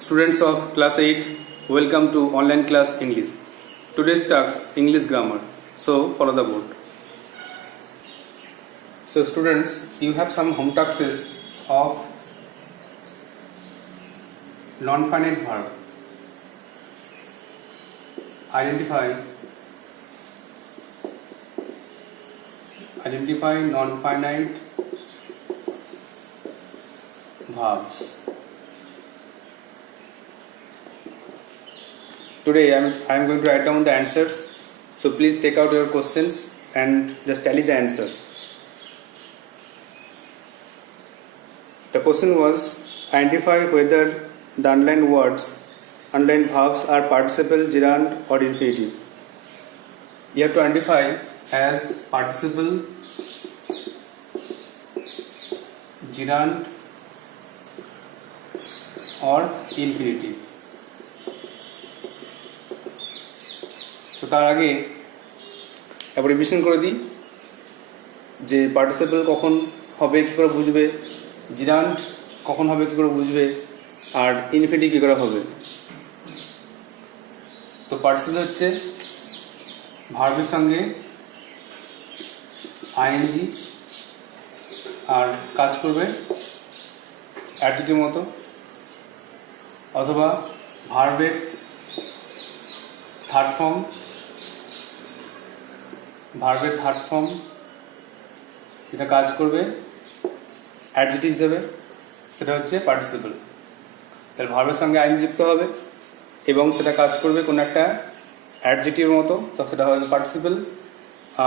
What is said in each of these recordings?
Students of class 8, welcome to online class English. Today's task English grammar. So follow the board. So students, you have some home tasks of non-finite verb. Identify non-finite verbs. Today I am going to write down the answers. So please take out your questions and just tally the answers. The question was, identify whether the underlined verbs are participle, gerund or infinitive. You have to identify as participle, gerund or infinitive. তো তার আগে একবার revision করে দিই যে participle কখন হবে কী করে বুঝবে, জিরান্ড কখন হবে কী করে বুঝবে, আর ইনফিনিটিভ কী করে হবে। তো পার্টিসিপল হচ্ছে ভার্বের সঙ্গে আইএনজি আর কাজ করবে অ্যাডজেক্টিভের মতো, অথবা ভার্বের থার্ড ফর্ম যেটা কাজ করবে অ্যাডজেক্টিভ হিসেবে, সেটা হচ্ছে পার্টিসিপল। তাহলে ভার্বের সঙ্গে আইন যুক্ত হবে এবং সেটা কাজ করবে কোনো একটা অ্যাডজেক্টিভের মতো, তো সেটা হবে পার্টিসিপল।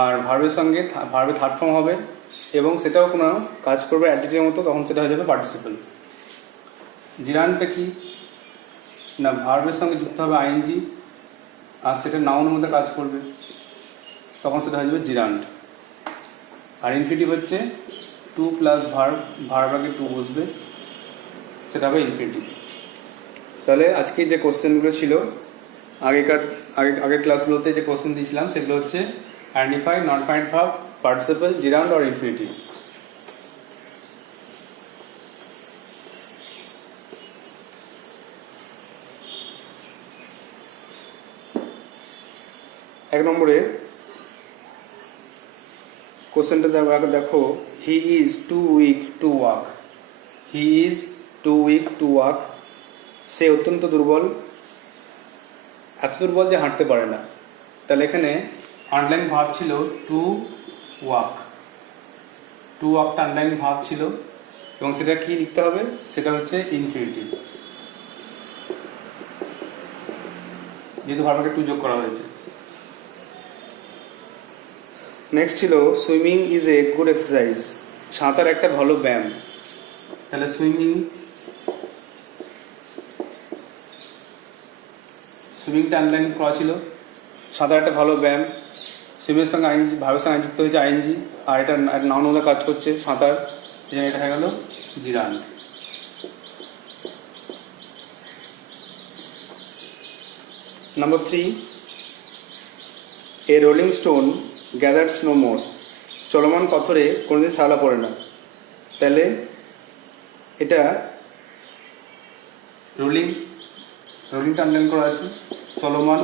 আর ভার্বের সঙ্গে ভার্বের থার্ড ফর্ম হবে এবং সেটাও কোনো কাজ করবে অ্যাডজেক্টিভের মতো, তখন সেটা হয়ে যাবে পার্টিসিপল। জিরান্ডটা কি না, ভার্বের সঙ্গে যুক্ত হবে আইএনজি আর সেটা নাউনের মধ্যে কাজ করবে, তখন সেটা হয়ে যাবে জিরান্ড। আর ইনফিনিটিভ হচ্ছে টু প্লাস ভার্ব আগে টু বসবে, সেটা হবে ইনফিনিটিভ। তাহলে আজকে যে কোশ্চেনগুলো ছিল আগের ক্লাসগুলোতে যে কোশ্চেন দিয়েছিলাম সেগুলো হচ্ছে identify non finite verb, participle, gerund or infinitive. এক নম্বরে কোশ্চেনটা দেখো, he is too weak to walk. He is too weak to walk. সে অত্যন্ত দুর্বল, এত দুর্বল যে হাঁটতে পারে না। তাহলে এখানে আন্ডারলাইন ভার্ব ছিল টু ওয়াক। টু ওয়াকটা আন্ডারলাইন ভার্ব ছিল এবং সেটা কি লিখতে হবে, সেটা হচ্ছে ইনফিনিটিভ, যেহেতু ভার্বকে টু যোগ করা হয়েছে। নেক্সট ছিল swimming is a good exercise. সাঁতার একটা ভালো ব্যায়াম। তাহলে সুইমিংটা আন্ডারলাইন করা ছিল, সাঁতার একটা ভালো ব্যায়াম। সুইমিংয়ের সঙ্গে আইনজি, ভাবের সঙ্গে যুক্ত হয়েছে আইনজি, আর এটা নাউন মধ্যে কাজ করছে সাঁতার, এই জন্য এটা হয়ে গেল gerund. Number 3, a rolling stone gathers no moss. চলমান পাথরে কোনোদিন শ্যাওলা পড়ে না। তাহলে এটা রোলিংটা আন্ডারলাইন করা আছে, চলমান,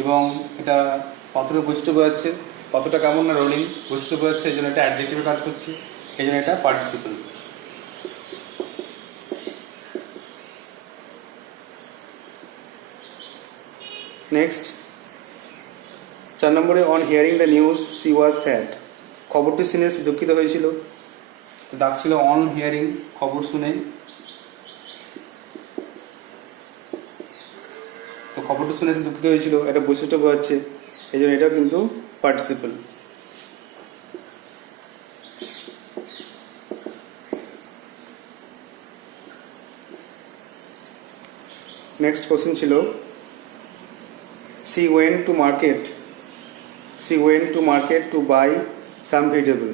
এবং এটা পাথরের বৈশিষ্ট্য বোঝাচ্ছে। পাথরটা কেমন না, রোলিং, বৈশিষ্ট্য বোঝাচ্ছে, এই জন্য এটা অ্যাডজেক্টিভে কাজ করছে, এই জন্য এটা পার্টিসিপল। নেক্সট 4 নম্বরে, on hearing the news C was sad. খবরটি শুনে সে দুঃখিত হয়েছিল। দাগ ছিল অন হিয়ারিং, খবর শুনে। তো খবরটি শুনে সে দুঃখিত হয়েছিল, এটা বৈশিষ্ট্য বোঝাচ্ছে, এই জন্য এটাও কিন্তু পার্টিসিপল। নেক্সট কোশ্চেন ছিল, she went to market to buy some vegetable.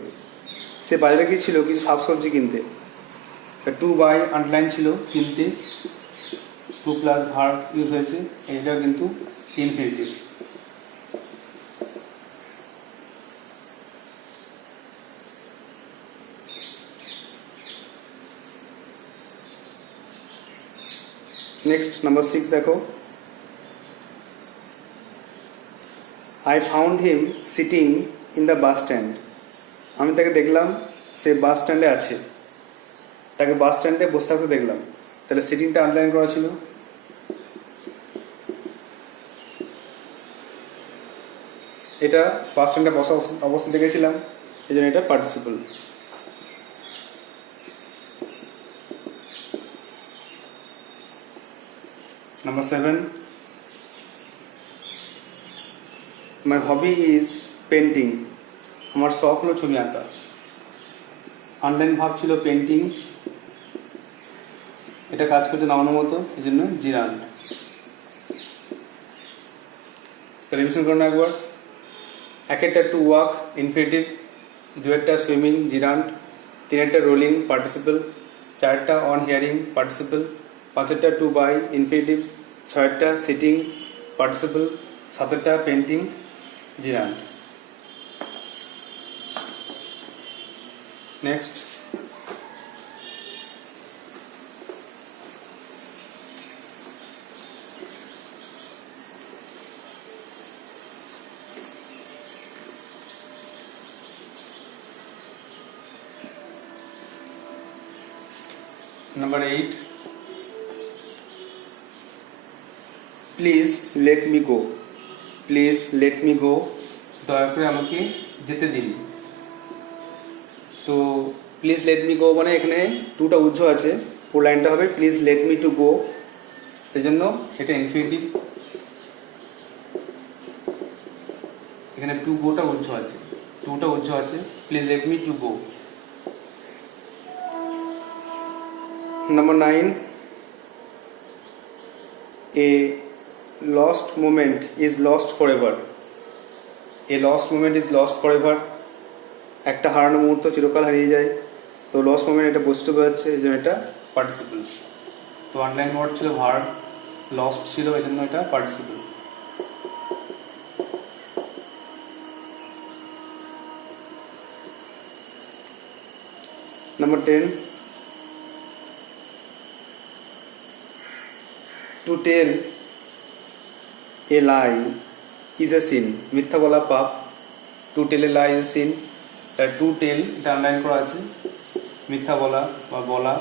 সে বাজারে গিয়েছিল কিছু শাকসবজি কিনতে। টু বাই আন্ডারলাইন ছিল, কিনতে, টু প্লাস ভার্ব ইউজ হয়েছে, এটা কিন্তু ইনফিনিটিভ। নেক্সট নাম্বার 6 দেখো, I found him sitting in the bus stand. আমি তাকে দেখলাম সে বাস স্ট্যান্ডে আছে, তাকে বাস স্ট্যান্ডে বসে থাকতে দেখলাম। তাহলে সিটিংটা আন্ডারলাইন করা ছিল। এটা বাস স্ট্যান্ডে বসা অবস্থা দেখেছিলাম, এই জন্য এটা participle. Number 7, my hobby is painting. আমার শখ হলো ছবি আঁকা। আনলাইন ভাব ছিল পেন্টিং, এটা কাজ করছে নামানো মতো, এই জন্য জিরান্ড। রিভিশন করুন একবার। একটা টু ওয়াক ইনফিনিটিভ, দুয়েরটা সুইমিং জিরান্ড, তিনেরটা রোলিং পার্টিসিপল, চারটা অন হিয়ারিং পার্টিসিপল, পাঁচেরটা টু বাই ইনফিনিটিভ, ছয়েরটা সিটিং পার্টিসিপল, সাতেরটা painting gerund. Next, number 8, please let me go. Please let me go, দয়া করে আমাকে যেতে দিন। তো প্লিজ লেট মি গো মানে এখানে টুটা উজ্জ আছে, পুরো লাইনটা হবে please let me to go, সেই জন্য এটা ইনফিনিটিভ। এখানে টু গোটা উজ্জ আছে, টুটা উজ্জ আছে, please let me to go. Number 9, a lost moment is lost forever. A lost moment is lost forever. একটা হারানো মুহূর্ত চিরকাল হারিয়ে যায়। তো লস্ট মোমেন্ট এটা বস্তু বোঝাচ্ছে, এই জন্য এটা পার্টিসিপল। তো আনলাইন ওয়ার্ড ছিল ভার্ব, লস্ট ছিল, এই জন্য এটা participle. Number 10, to tell a lie is a sin. মিথ্যা বলা পাপ। To tell a lie is a sin. To tell এটা আন্ডারলাইন করা আছে, মিথ্যা বলা বা বলা।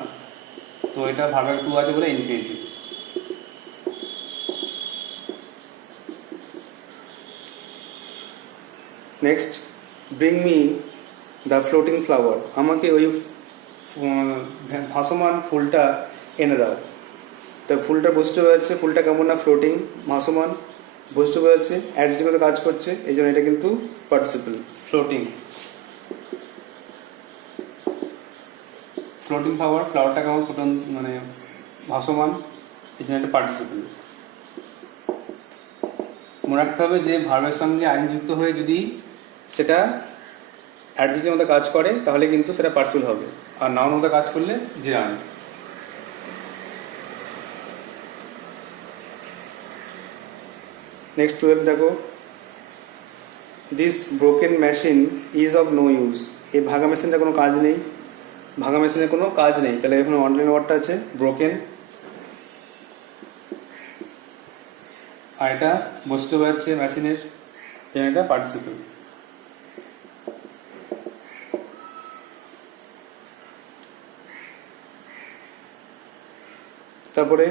তো এটা ভার্ব টু আছে বলে infinitive. Next, bring me the floating flower. আমাকে ওই ভাসমান ফুলটা এনে দাও। তো ফুলটা বস্তু বোঝাচ্ছে, ফুলটা কেমন না ফ্লোটিং, ভাসমান, বস্তু বোঝাচ্ছে, অ্যাডজেক্টিভ মতো কাজ করছে, এই জন্য এটা কিন্তু পার্টিসিপল। ফ্লোটিং, ফ্লোটিং ফ্লাওয়ার, ফ্লাওয়ারটা কেমন ফ্লোটন মানে ভাসমান, এই জন্য এটা পার্টিসিপল। মনে রাখতে হবে যে ভার্বের সঙ্গে আইন যুক্ত হয়ে যদি সেটা অ্যাডজেক্টিভ মতো কাজ করে তাহলে কিন্তু সেটা পার্টিসিপল হবে, আর নাউন মতো কাজ করলে জিরান্ড। নেক্সট 12 দেখো, this broken machine is of no use. এই ভাঙা মেশিনটা কোনো কাজ নেই, ভাঙা মেশিনের কোনো কাজ নেই। তাহলে এখানে অনলাইন ওয়ার্ডটা আছে ব্রোকেন, আর এটা বস্তু বোঝাচ্ছে মেশিনের, এটা পার্টিসিপল। তারপরে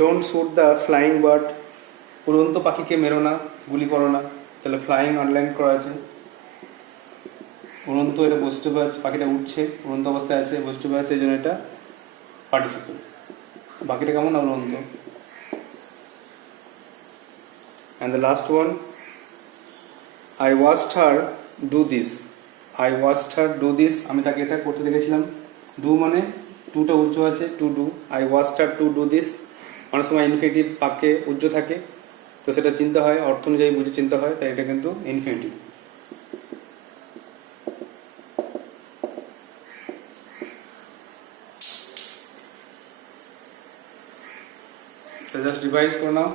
don't shoot the flying bird. উড়ন্ত পাখিকে মেরো না, গুলি করো না। তাহলে ফ্লাইং আন্ডারলাইন করা আছে। উড়ন্ত এটা বস্তু বোঝাচ্ছে, পাখিটা উঠছে, উড়ন্ত অবস্থায় আছে, বস্তু বোঝাচ্ছে, এই জন্য এটা পার্টিসিপল। বাকিটা কেমন না উড়ন্ত। And the last one, I watched her do this. I watched her do this, আমি তাকে এটা করতে দেখেছিলাম। ডু মানে টুটা উজ্জ আছে, to do. I watched her to do this. অনেক সময় ইনফিনিটিভ বাক্যে উজ্জ থাকে, তো সেটা চিন্তা হয়, অর্থ অনুযায়ী বুঝে চিন্তা হয়, তাই এটা কিন্তু ইনফিনিটিভ। তো জাস্ট রিভাইজ করে নাও।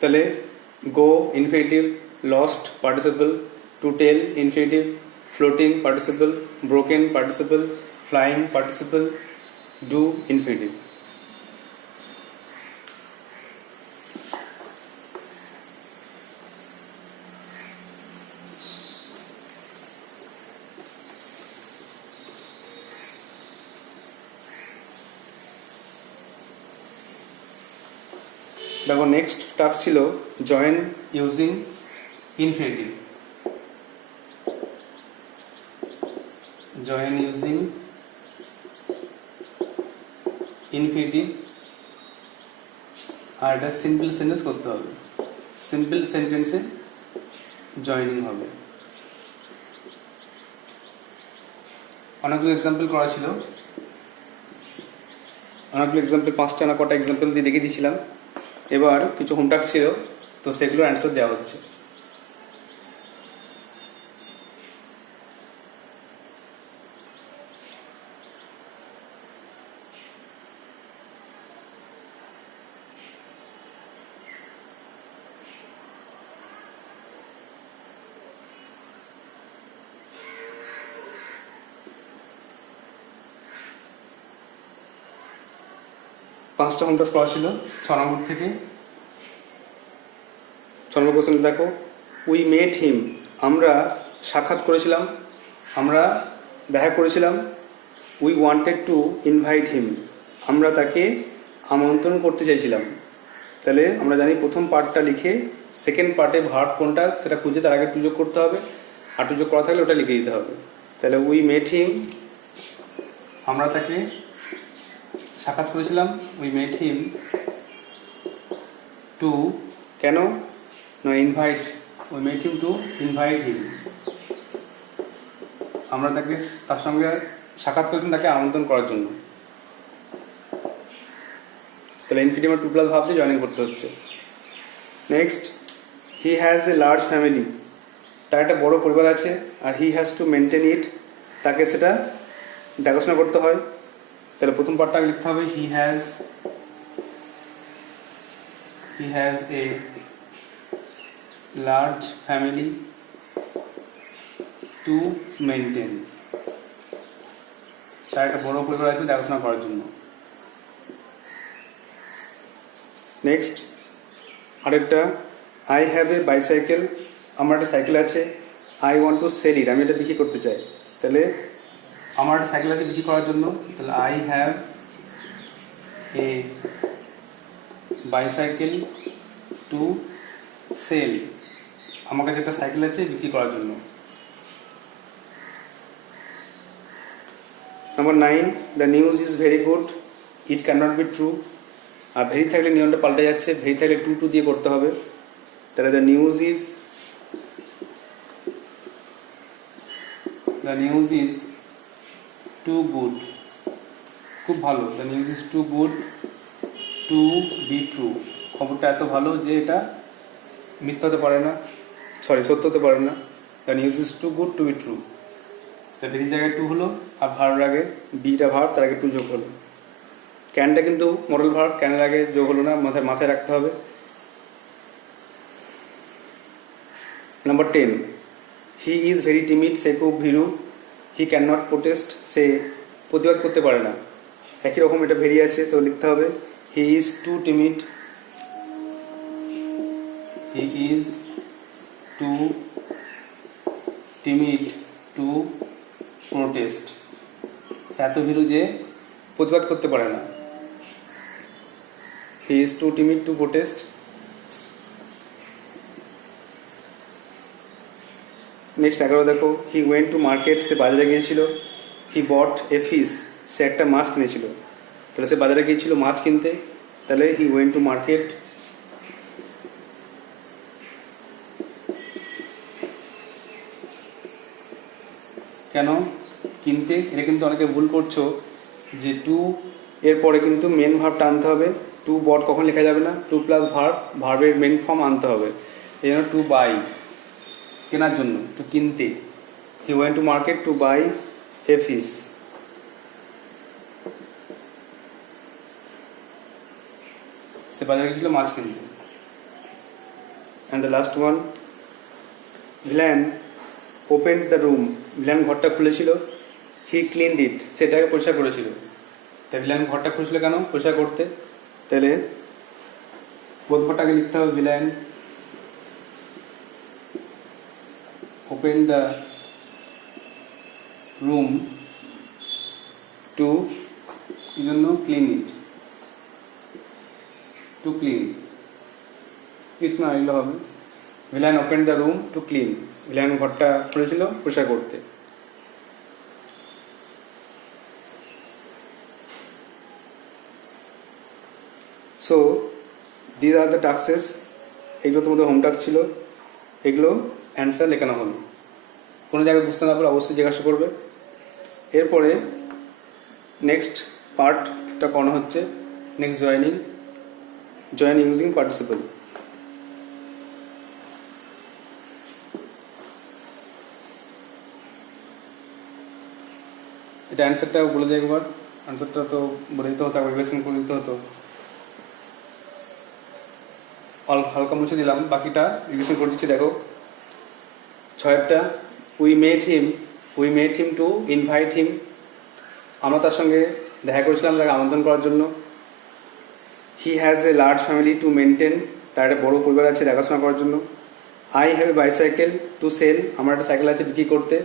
তাহলে go infinitive, lost participle, to tell infinitive, floating participle, broken participle, flying participle, do infinitive. দেখো নেক্সট টাস্ক ছিল join using infinitive. Join using infinitive, আর এটা সিম্পল সেন্টেন্স করতে হবে। সিম্পল সেন্টেন্সে জয়েনিং হবে। অনেকগুলো এক্সাম্পল করা ছিল, অনেকগুলো এক্সাম্পল 5টা না কটা এক্সাম্পল দিয়ে দেখিয়ে দিয়েছিলাম। এবার কিছু হোম টাস্ক ছিল, তো সেগুলোর অ্যান্সার দেওয়া হচ্ছে। পাঁচটা হোম টাস্ক করা ছিল 6 নম্বর থেকে। 6 নম্বর কোশ্চেন দেখো, উই মেট হিম, আমরা সাক্ষাৎ করেছিলাম, আমরা দেখা করেছিলাম। We wanted to invite him, আমরা তাকে আমন্ত্রণ করতে চাইছিলাম। তাহলে আমরা জানি প্রথম পার্টটা লিখে সেকেন্ড পার্টে ভার্ব কোনটা সেটা খুঁজে তার আগে টু যোগ করতে হবে, আর টু যোগ করা থাকলে ওটা লিখে দিতে হবে। তাহলে উই মেট হিম, আমরা তাকে সাক্ষাৎ করেছিলাম। উই মেট হিম টু, কেন না invite, we met him to invite him, আমরা তাকে তার সঙ্গে সাক্ষাৎ করেছিলাম তাকে আমন্ত্রণ করার জন্য। তাহলে ইনফিনিটিভ টু প্লাস ভাব দিয়ে জয়েনিং করতে হচ্ছে। Next, he has a large family, তার একটা বড় পরিবার আছে, আর he has to maintain it, তাকে সেটা দেখাশোনা করতে হয়। তাহলে প্রথম পার্টটা লিখতে হবে, হি has a large family to maintain, তার একটা বড় পরিবার আছে দেখাশোনা করার জন্য। নেক্সট আরেকটা, আই হ্যাভ এ বাইসাইকেল, আমার একটা সাইকেল আছে। I want to sell it, আমি এটা বিক্রি করতে চাই। তাহলে আমার একটা সাইকেল আছে বিক্রি করার জন্য, তাহলে I have a bicycle to sell, আমার কাছে একটা সাইকেল আছে বিক্রি করার জন্য। Number 9, the news is very good, it can not be true, আর ভেরি থাকলে নিয়মটা পাল্টে যাচ্ছে, ভেরি থাকলে টু দিয়ে করতে হবে। তাহলে the news is too good, খুব ভালো। The news is too good to be true, খবরটা এত ভালো যে এটা মিথ্যা হতে পারে না, সত্য হতে পারে না। The news is too good to be true, তা ভেরি জায়গায় টু হলো, আর ভার্বের আগে বিটা ভার্ব, তার আগে টু যোগ হলো। ক্যানটা কিন্তু মডেল ভার্ব, ক্যানের আগে যোগ হলো না, মাথায় রাখতে হবে। Number 10, he is very timid, সে খুব ভীরু। হি ক্যান নট প্রোটেস্ট, সে প্রতিবাদ করতে পারে না। একই রকম এটা ভেরি আছে, তো লিখতে হবে he is too timid, he is too timid to protest, সে এত ভীরু যে প্রতিবাদ করতে পারে না। He is too timid to protest. Next 11 দেখো, হি ওয়েন্ট টু মার্কেট, সে বাজারে গিয়েছিল। হি বট এ ফিশ, সে একটা মাছ কিনেছিল। তাহলে সে বাজারে গিয়েছিল মাছ কিনতে, তাহলে হি ওয়েন্ট টু মার্কেট। কেন কিনতে, এটা কিন্তু অনেকে ভুল করছো যে টু এর পরে কিন্তু মেন ভার্বটা আনতে হবে। টু বট কখন লেখা যাবে না, টু প্লাস ভার্বের মেন ফর্ম আনতে হবে। এই জন্য টু বাই, কেনার জন্য, টু কিনতে। He went to market to buy a fish. সে বাজারে গেছিল মাছ কিনতে। And the last one, villain open the room, villain ঘরটা খুলেছিল। হি ক্লিনড ইট, সেটাকে পরিষ্কার করেছিল। তাই ভিলেন ঘরটা খুলেছিল কেন, পরিষ্কার করতে। তাহলে প্রথমটাকে লিখতে হবে, villain open the room to, এই জন্য clean it, to clean. It না এগুলো হবে। Villain open the room to clean, villain ঘরটা খুলেছিল পরিষ্কার করতে। So this are the tasks, এগুলো তোমাদের হোম টাস্ক ছিল, এগুলো অ্যান্সার লেখানো হলো। কোনো জায়গায় বুঝতে না পারলে অবশ্যই জিজ্ঞাসা করবে। এরপরে নেক্সট পার্টটা করানো হচ্ছে নেক্সট জয়েন ইউজিং পার্টিসিপল। এটা অ্যান্সারটা বলে দিই একবার, অ্যান্সারটা তো বলে দিতে হতো, রিভিশন করে দিতে হতো। হালকা মুছে দিলাম, বাকিটা রিভিশন করে দিচ্ছি। দেখো 6টা, we made him to invite him, আমরা তার সঙ্গে দেখা করেছিলাম তাকে আমন্ত্রণ করার জন্য। He has a large family to maintain, তার একটা বড় পরিবার আছে দেখাশোনা করার জন্য। I have a bicycle to sell, আমার একটা সাইকেল আছে বিক্রি করতে।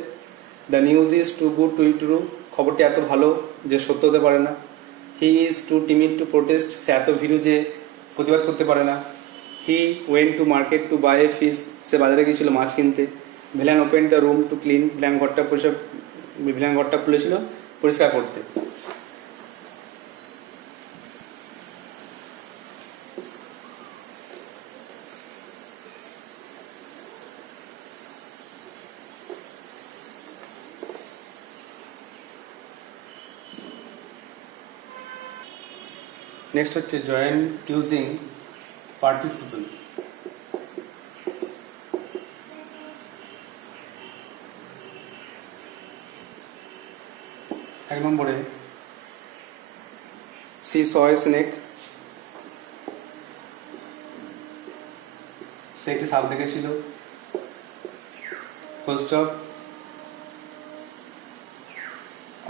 The news is too good to true, খবরটি এত ভালো যে সত্য হতে পারে না। He is too timid to protest, সে এত ভীরু যে প্রতিবাদ করতে পারে না। He went to market to buy a fish, সে বাজারে গিয়েছিল মাছ কিনতে। Villain open the room to clean, villain ঘরটা খুলেছিল পরিষ্কার করতে। নেক্সট হচ্ছে জয়েন ইউজিং পার্টিসিপল। এক নম্বরে সি স এ স্নেক, সে একটি সাপ দেখেছিল। Full stop.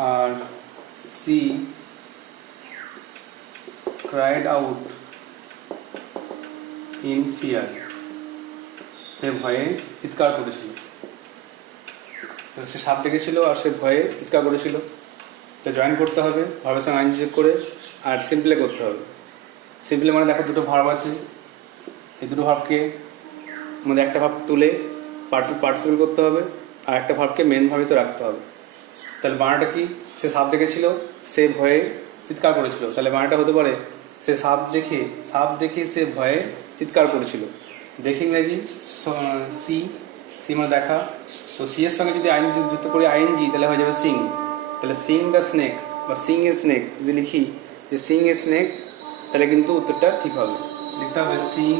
আর she cried out in fear, সে ভয়ে চিৎকার করেছিল। তো সে সাপ দেখেছিল আর সে ভয়ে চিৎকার করেছিল। তো জয়েন করতে হবে ভার্বের সঙ্গে আইনযোগ করে, আর সিম্পলে করতে হবে। সিম্পলে মানে দেখো দুটো ভার্ব আছে, এই দুটো ভার্বকে মধ্যে একটা ভার্ব তুলে পার্টিসিপল করতে হবে, আর একটা ভার্বকে মেন ভার্ব হিসেবে রাখতে হবে। তাহলে বানাটা কি? সে সাপ দেখেছিল, সে ভয়ে চিৎকার করেছিল। তাহলে বানাটা হতে পারে সে সাপ দেখে সে ভয়ে চিৎকার করেছিল। দেখে ইংরেজি সি মানে দেখা। তো সি এর সঙ্গে যদি যুক্ত করি আইএনজি তাহলে হয়ে যাবে সিং। তাহলে সিং দ্য স্নেক বা সিং এ স্নেক যদি লিখি যে সিং এ স্নেক, তাহলে কিন্তু উত্তরটা ঠিক হবে। লিখতে হবে সিং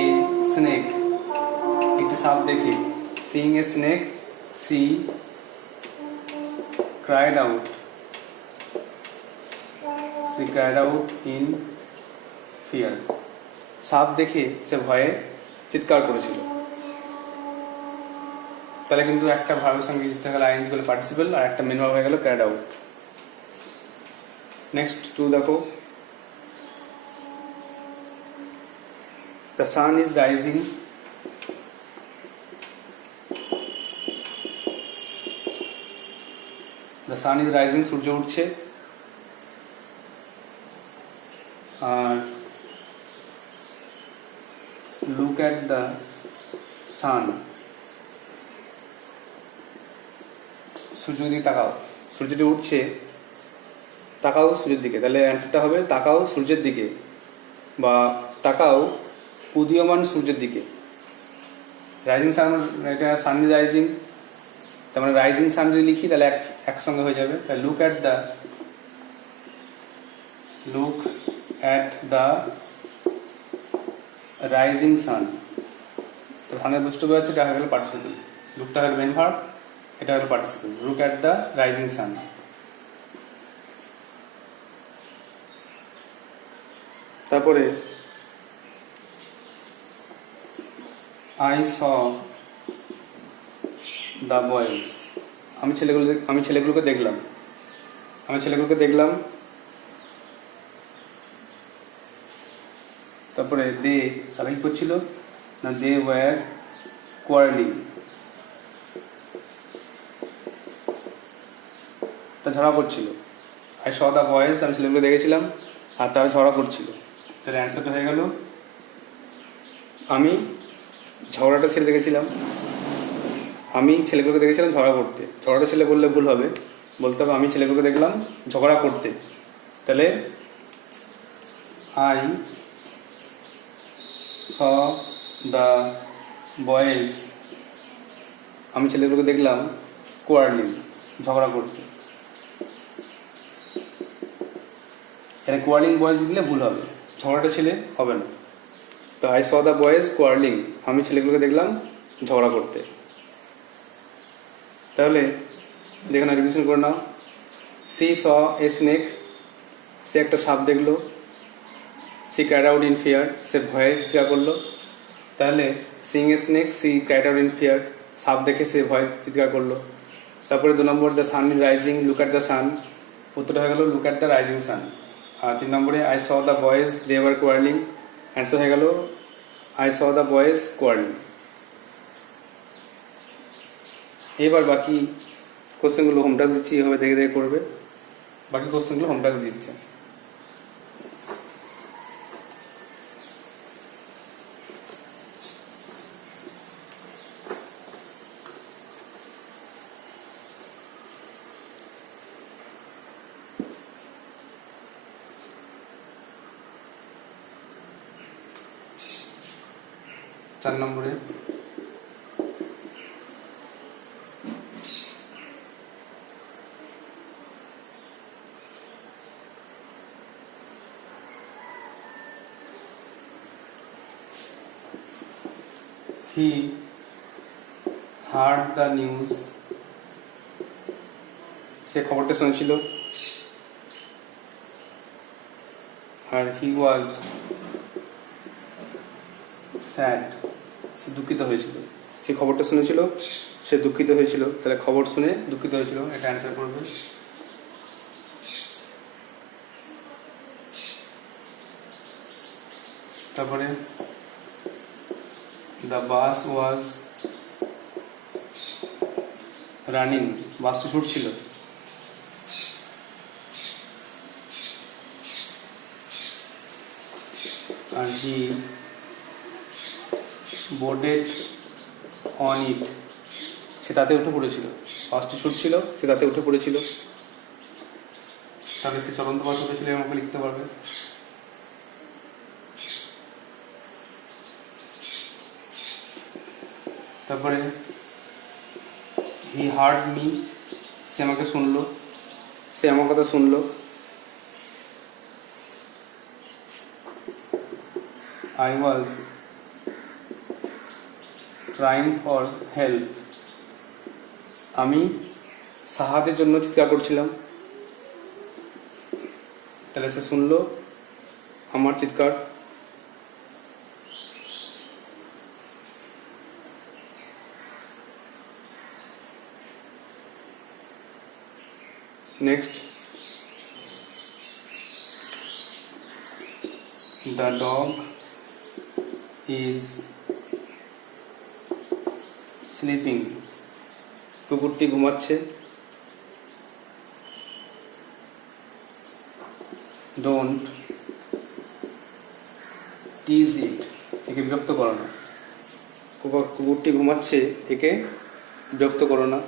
এ স্নেক, একটি সাপ দেখে। Seeing a snake, she cried out in fear, সাপ দেখে সে ভয়ে চিৎকার করেছিল। তাহলে কিন্তু একটা ভার্বের সঙ্গে যুক্ত হয়ে গেল আইএনজি গুলো পার্টিসিপল, আর একটা মেন ভার্ব হয়ে গেল ক্যারিড আউট। নেক্সট 2 দেখো, the sun is rising. The sun is rising, সূর্য উঠছে। আর লুক অ্যাট দ্য সান, সূর্যের দিকে তাকাও। সূর্যটি উঠছে, তাকাও সূর্যের দিকে। তাহলে অ্যান্সারটা হবে তাকাও সূর্যের দিকে, বা তাকাও উদীয়মান সূর্যের দিকে। রাইজিং সান, এটা সান ইজ রাইজিং, তার মানে রাইজিং সান যদি লিখি তাহলে একসঙ্গে হয়ে যাবে। তাহলে লুক অ্যাট দ্য রাইজিং সান। তো সানের বুঝতে পারছে এটা হয়ে গেল পার্টিসিপল। লুকটা হলো মেন ভার্ব, এটা হলো participle. Look at the rising সান। তারপরে আই স দ্য বয়েজ, আমি ছেলেগুলোকে দেখলাম। তারপরে দে, তারা কি করছিল না, দে ওয়্যার কোয়ারলিং, তা ঝগড়া করছিল। আই স দ্য বয়েজ, আমি ছেলেগুলো দেখেছিলাম আর তারা ঝগড়া করছিল। তো তাহলে অ্যান্সারটা হয়ে গেল, আমি ঝগড়াটা ছেলে দেখেছিলাম, আমি ছেলেগুলোকে দেখেছিলাম ঝগড়া করতে। ঝগড়াটা ছেলে বললে ভুল হবে, বলতে হবে আমি ছেলেগুলোকে দেখলাম ঝগড়া করতে। তাহলে আই স দ্য বয়েজ, আমি ছেলেগুলোকে দেখলাম কোয়ার্লিং, ঝগড়া করতে। এখানে কোয়ার্লিং বয়েজ দিলে ভুল হবে, ঝগড়াটা ছেলে হবে না। তো আই স দ্য বয়েজ কোয়ার্লিং, আমি ছেলেগুলোকে দেখলাম ঝগড়া করতে। তাহলে যেখানে রিভিশন করে নাও, সি স এ স্নেক, সে একটা সাপ দেখলো। She cried out in fear, সে ভয়ে চিৎকার করলো। তাহলে seeing a snake, she cried out in fear, সাপ দেখে সে ভয়ে চিৎকার করলো। তারপরে 2 নম্বর, the sun is rising, look at the sun, উত্তরটা হয়ে গেল look at the rising sun. আর 3 নম্বরে I saw the boys they were quarrelling, answer হয়ে গেল I saw the boys quarrelling. এবার বাকি কোশ্চেনগুলো হোম টাস্ক দিচ্ছি, এভাবে দেখে দেখে করবে। বাকি কোশ্চেনগুলো হোম টাস্ক দিচ্ছে। চার নম্বরে he heard the news, সে খবরটা শুনেছিল। আর he was sad, সে দুঃখিত হয়েছিল। সে খবরটা শুনেছিল, সে দুঃখিত হয়েছিল। তাহলে খবর শুনে দুঃখিত হয়েছিল, এটা অ্যান্সার করবে। তারপরে the bus was running, বাসটা ছুটছিল। আর he boarded on it, সে তাতে উঠে পড়েছিল। বাসটি ছুটছিল, সে তাতে উঠে পড়েছিল। তাহলে সে চলন্ত বাস উঠেছিল, আমাকে লিখতে পারবে। তারপরে হি হার্ড মি, সে আমাকে শুনলো, সে আমার কথা শুনলো। I was trying for help, আমি সাহায্যের জন্য চিৎকার করছিলাম। তাহলে সে শুনলো আমার চিৎকার। Next, the dog is sleeping, কুকুরটি ঘুমাচ্ছে। ডোন্ট টিজ ইট, একে বিরক্ত করো না। কুকুরটি ঘুমাচ্ছে, একে বিরক্ত করো না।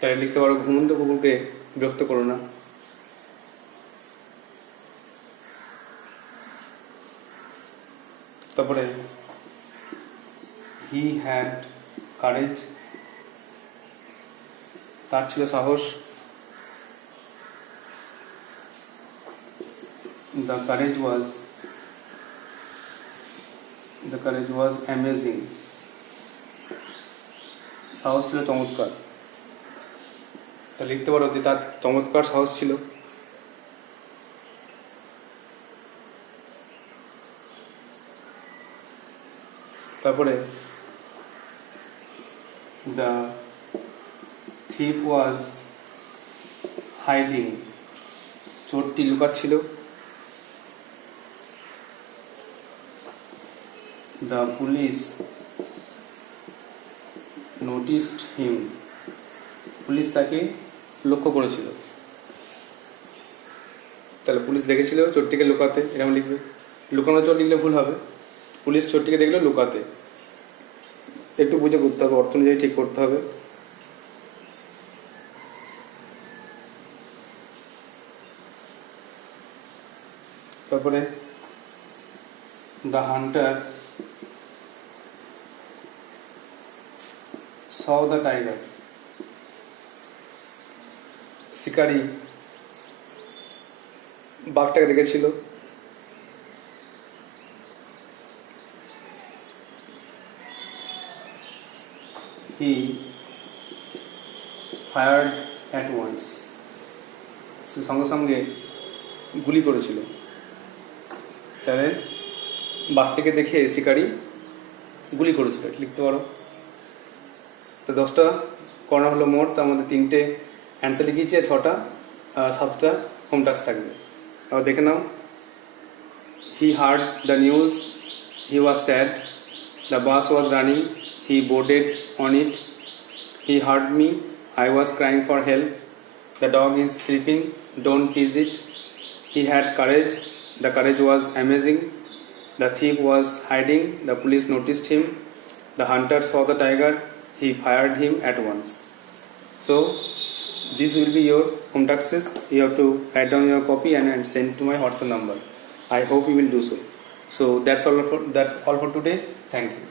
তাই লিখতে পারো ঘুমন্ত কুকুরকে বিরক্ত করো না। তারপরে হি হ্যাড কারেজ, তার ছিল সাহস। দ্য কারেজ ওয়াজ অ্যামেজিং, সাহস ছিল চমৎকার। তা লিখতে পারো যে তার চমৎকার সাহস ছিল। তারপরে দ্য থিফ ওয়াজ হাইডিং, চোরটি লুকাচ্ছিল। The police noticed him, police তাকে লক্ষ্য করেছিল। তাহলে পুলিশ দেখেছিল চোরটিকে লুকাতে, এরকম লিখবে। লুকানো চোর লিখলে ভুল হবে, পুলিশ চোরটিকে দেখলো লুকাতে। একটু বুঝে করতে হবে, অর্থ অনুযায়ী ঠিক করতে হবে। তারপরে the Hunter saw the tiger, শিকারী বাঘটাকে দেখেছিল। he fired at once, সে সঙ্গে সঙ্গে গুলি করেছিল। তাহলে বাঘটিকে দেখে শিকারী গুলি করেছিল, লিখতে পারো। তো 10টা কর্নার হলো মোট, তার মধ্যে 3টে অ্যান্সার লিখিয়েছি আর 7টা হোম টাস্ক থাকবে। আবার দেখে নাও। He heard the news, he was sad, the bus was running, he boarded on it, he heard me, I was crying for help, the dog is sleeping, don't tease it, he had courage, the courage was amazing, the thief was hiding, the police noticed him, the hunter saw the tiger, he fired him at once. So this will be your home tasks. You have to write down your copy and send to my WhatsApp number. I hope you will do so. So that's all for today. Thank you.